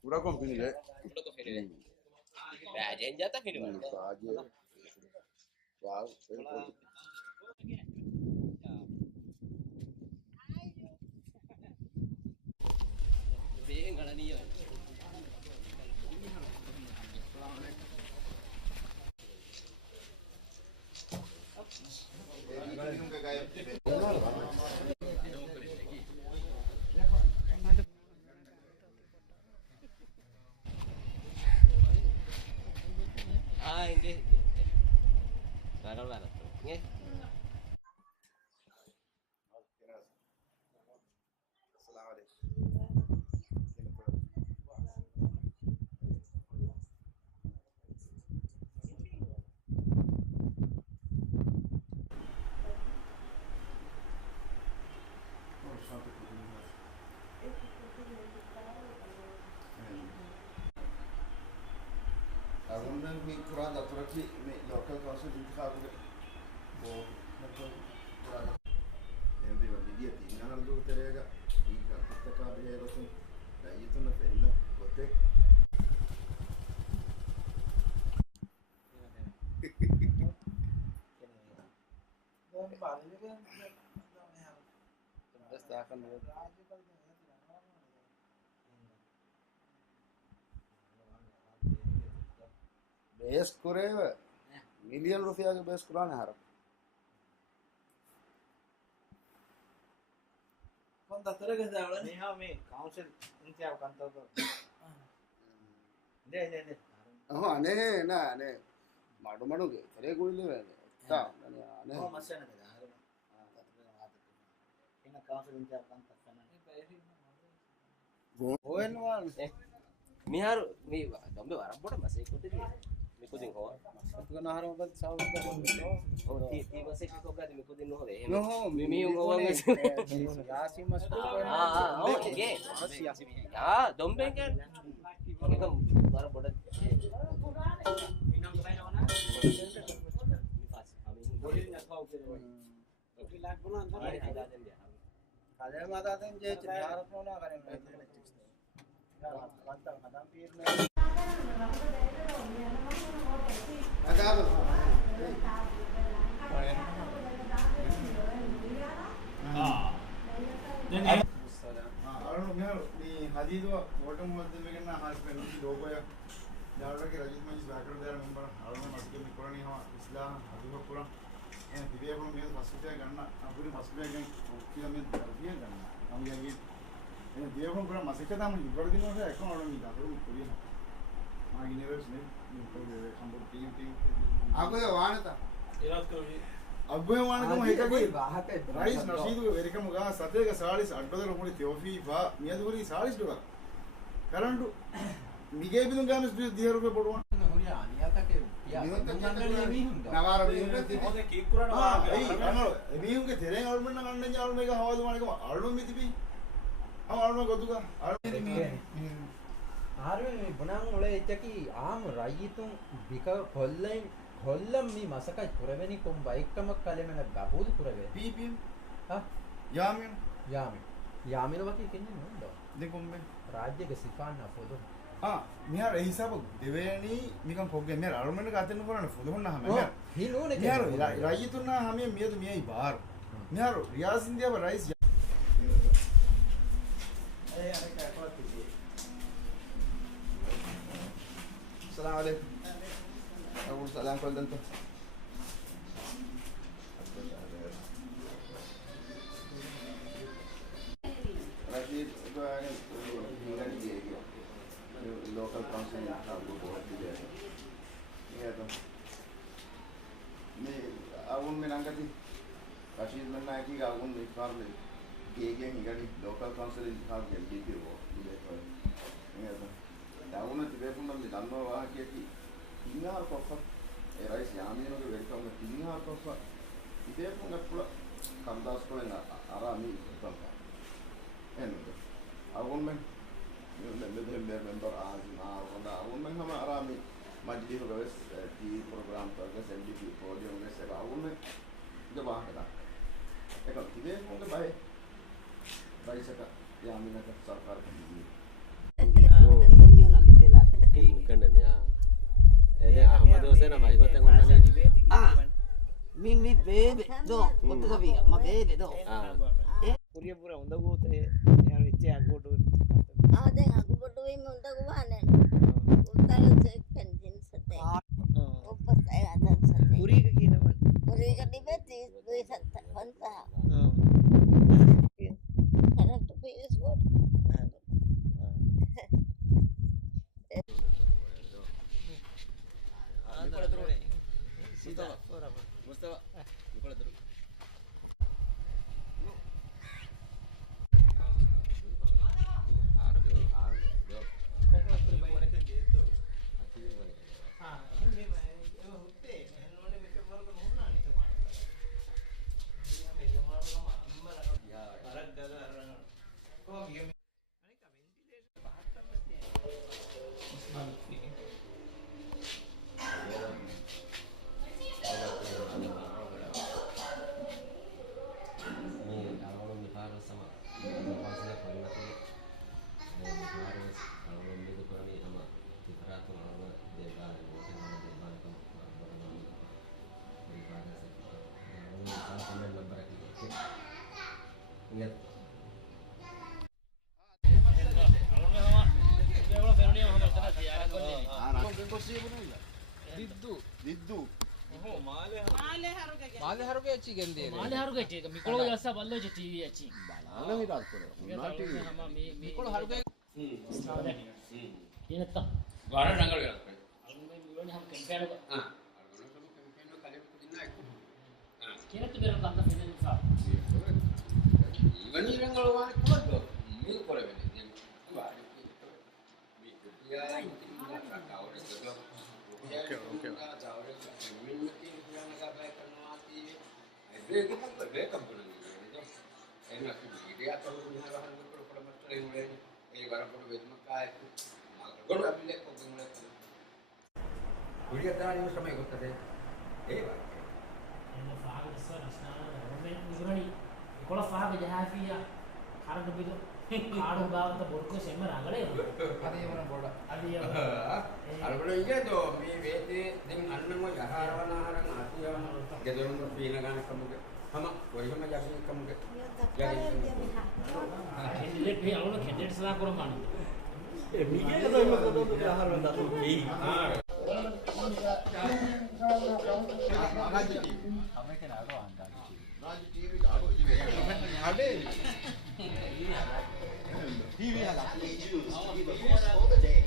Pura compagnia. Beh, già sta finendo. Wow. Vengono io. Ah, ini. Baru baru. Nggih. أظن في قرآن أتركي local council انتخاب قرآن يمدي ودي تينا نلدو تريجا إيكا تتكا بهيرتون دايتون فينا وتك بس تاكل base करे million रुपया के base Quran हार कौन दफ्तर के जावड़ा नहीं हाँ मैं काउंसिल इंतजाम करता तो ले ले ले हां ने ना ने माडू माडू के तेरे कोई ले ता ने वो मसले ना था इन काउंसिल इंतजाम करता वो एनवाल Miharu mi dombe warang boda masih ikutin dia. Ikutin kau. तो ना हरों बस साउथ का Oh, ti masih kau kan ikutin no deh. no हो Mimi yung ngawang यासी मस्त oh, okay. Ah, dombe kan. Itu warang boda. खाने में आता है जे चिराग को ना करें अगाब අරුණ මෙහර මේ හදීදුව වෝටම් මොකද මේකන හස් පෙන්ති ලෝගෝය යාළුවගේ රජිත් මජිස් වැකර දාර මෙම්බර් අරුණ මස්කේ මිකොරණී හව ඉස්ලාම් හදුව පුරා එන දිවිය වුණ මේ පස්සේ ගන්න අපුරි පස්සේ ගන්න කියලා මේ දර්විය ගන්න නම් යගේ එන දිවිය වුණ පුරා මස්කේ තාම ඉවර දිනවල එක අරුණ මේ දරුණු කුරියන මාගේ නිවර්ස් නේ මේ පොඩි කම්බෝ ටීම් ආගොය වානත इराद करो जी අබ්බේ වානකම එකගේ රයිස් නසීදුව වෙරිකම ගා සතේක 40 අඩ්ඩදර මුලි තෝෆී වා මියදුරි 40 ඩොලර් කරන්ටු නිගේ බිඳුන් ගාමස් 10 රුපියල් පොඩුවන් होरिया आनिया तक या मंगल ये हुंदा නවාර බිඳුන් ओदे केक कुरान वाला ඒ අනෝ එමියුන්ගේ තෙරෙන් අවුල්මන්න ගන්න යාළු මේක හවද මානකම අරුණ මිතිපි අරුණ ගොදුක අරුණ ආරෙ මේ බණන් වල එච්චකි ආම රයිතුන් බික කොල්ලෙන් කොල්ලම් මේ මසකයි පුරවෙනි කොම් බයික්කම කලෙමන ගබුල් පුරවේ පීපි හා යාමින් යාමින වකි කෙන්නේ නෝද දෙකොම්බේ රාජ්‍යක සිෆාන් නෆොදු මිහාර ඒ හිසාබ දෙවෙනි නිකන් කොග්ගේ මිහාර අරුමන්න ගතන්න පුරාන ෆොදොන්න හැම මිහාර හි නෝනේ මිහාර රයිතුන් හැම මියදු මියයි බාර මිහාර රියාස් ඉන්දියාව රයිස් ए अरे क्या बात कीजिए अस्सलाम वालेकुम अबू सलाम कर दंतो राजीव लोकल काउंसिल का board Iya tuh. Ini agun menangkati Rashid menangki agun di farm GG hingga di local council di farm yang DPO di level. Iya tuh. Agun nanti berpun nanti tanpa wah kiai tinggal apa? Era isi amin itu welcome tinggal apa? Dia pun nggak pula kandas pun nggak arami itu. Enak. Agun men member azim agun men sama arami majlis guys di program terus MDP podium guys agun men itu bah kita. Kalau kita pun nggak baik sekali yang mina sarkar ini. කන්නන යා එද අහමද හොසේන මයිගොතෙන් ඔන්නනේ මිමි බේබේ දෝ මුත්තකවි ම බේබේ දෝ පුරිය පුර හොඳ ගෝතේ යාර ඉච්චේ අගොටු දැන් අකුබටු වෙන්න උන්ට ගුවානේ උන්ටල සෙකන් ජින්සතේ ඔප්පස් අදන් සතේ පුරියක කියනවා පුරියක දිබෙති දුයි සත පන්සා කරට පීස් වෝට් Mustafa Nicola dulu Diddu. මාලේ හරුගේ ඇචි ගෙන්දේ මාලේ හරුගේ ඇචි මිකොලෝ යස්සා බල්ලෝ ටීවී ඇචි Balana hidat koro. මිකොල හරුගේ ಏನತ್ತ ගාන නංගල ගන්න මිලෝනි හම් කැම්පේන කියනත් බෙර ගන්න ෆිනෙන් සා ඉවනි නංගල වාන කොහොමද මේ කොරවෙන්නේ වාරි Okay. කොළ ෆාග ජහාෆියා කරන්න බිදු කාඩු බාවත බොඩ්කෝ සෙම්ම රගලේ අදේ වර බොඩ අදිය අරබල ඉගේතෝ මේ වේතේ දැන් අන්නම යහරවන ආරන් ආතියවන ගෙදරුම් පීන ගන්න කමුක තම වරිම යකි කමුක කෙන්ඩිඩේට් මේ අලුන කෙන්ඩිඩේට්ස්ලා කරමන්න මිගේ කදම කදෝ ආහාර වන්දතු මේ Raj TV ado ibe. Ade. TV hala. Give us the boost for the day.